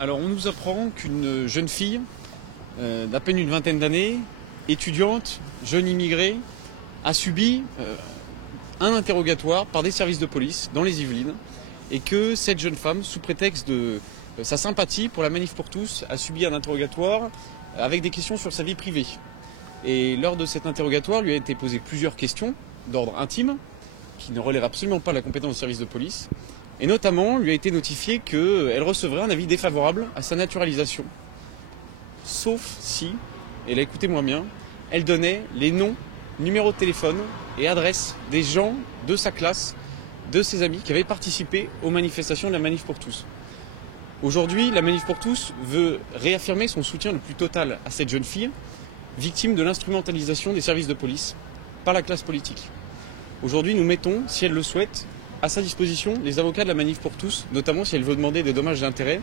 Alors on nous apprend qu'une jeune fille d'à peine une vingtaine d'années, étudiante, jeune immigrée, a subi un interrogatoire par des services de police dans les Yvelines et que cette jeune femme, sous prétexte de sa sympathie pour la Manif pour tous, a subi un interrogatoire avec des questions sur sa vie privée. Et lors de cet interrogatoire, lui a été posé plusieurs questions d'ordre intime qui ne relèvent absolument pas la compétence du service de police. Et notamment, lui a été notifié qu'elle recevrait un avis défavorable à sa naturalisation. Sauf si, et là écoutez-moi bien, elle donnait les noms, numéros de téléphone et adresses des gens de sa classe, de ses amis qui avaient participé aux manifestations de la Manif pour tous. Aujourd'hui, la Manif pour tous veut réaffirmer son soutien le plus total à cette jeune fille, victime de l'instrumentalisation des services de police par la classe politique. Aujourd'hui, nous mettons, si elle le souhaite, à sa disposition les avocats de la Manif pour tous, notamment si elle veut demander des dommages d'intérêt,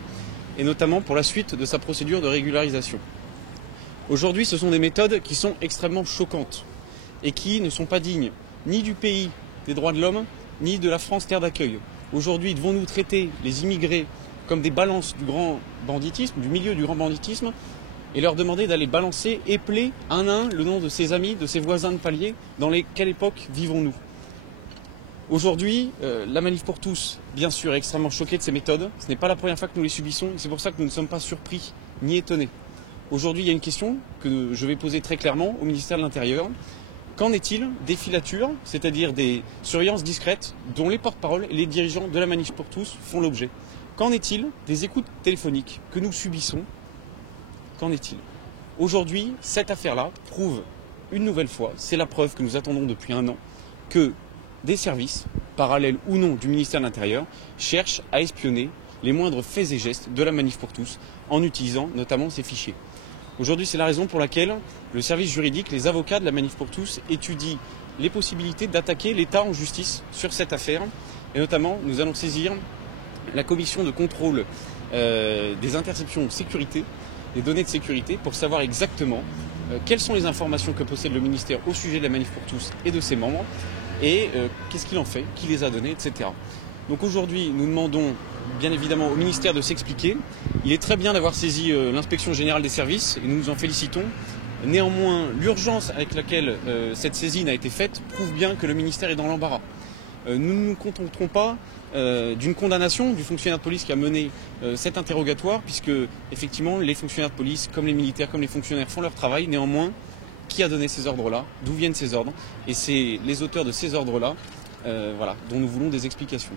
et notamment pour la suite de sa procédure de régularisation. Aujourd'hui, ce sont des méthodes qui sont extrêmement choquantes et qui ne sont pas dignes ni du pays des droits de l'homme, ni de la France terre d'accueil. Aujourd'hui, devons-nous traiter les immigrés comme des balances du grand banditisme, du milieu du grand banditisme, et leur demander d'aller balancer, épeler un à un le nom de ses amis, de ses voisins de palier, dans quelle époque vivons-nous? Aujourd'hui, la Manif pour tous, bien sûr, est extrêmement choquée de ces méthodes. Ce n'est pas la première fois que nous les subissons, et c'est pour ça que nous ne sommes pas surpris ni étonnés. Aujourd'hui, il y a une question que je vais poser très clairement au ministère de l'Intérieur. Qu'en est-il des filatures, c'est-à-dire des surveillances discrètes dont les porte-paroles et les dirigeants de la Manif pour tous font l'objet? Qu'en est-il des écoutes téléphoniques que nous subissons? Qu'en est-il? Aujourd'hui, cette affaire-là prouve une nouvelle fois, c'est la preuve que nous attendons depuis un an, que des services, parallèles ou non du ministère de l'Intérieur, cherchent à espionner les moindres faits et gestes de la Manif pour tous en utilisant notamment ces fichiers. Aujourd'hui, c'est la raison pour laquelle le service juridique, les avocats de la Manif pour tous étudient les possibilités d'attaquer l'État en justice sur cette affaire. Et notamment, nous allons saisir la commission de contrôle des interceptions de sécurité, des données de sécurité, pour savoir exactement quelles sont les informations que possède le ministère au sujet de la Manif pour tous et de ses membres, et qu'est-ce qu'il en fait, qui les a donnés, etc. Donc aujourd'hui, nous demandons bien évidemment au ministère de s'expliquer. Il est très bien d'avoir saisi l'inspection générale des services, et nous nous en félicitons. Néanmoins, l'urgence avec laquelle cette saisine a été faite prouve bien que le ministère est dans l'embarras. Nous ne nous contenterons pas d'une condamnation du fonctionnaire de police qui a mené cet interrogatoire, puisque effectivement les fonctionnaires de police, comme les militaires, comme les fonctionnaires, font leur travail. Néanmoins, qui a donné ces ordres-là? D'où viennent ces ordres? Et c'est les auteurs de ces ordres-là dont nous voulons des explications.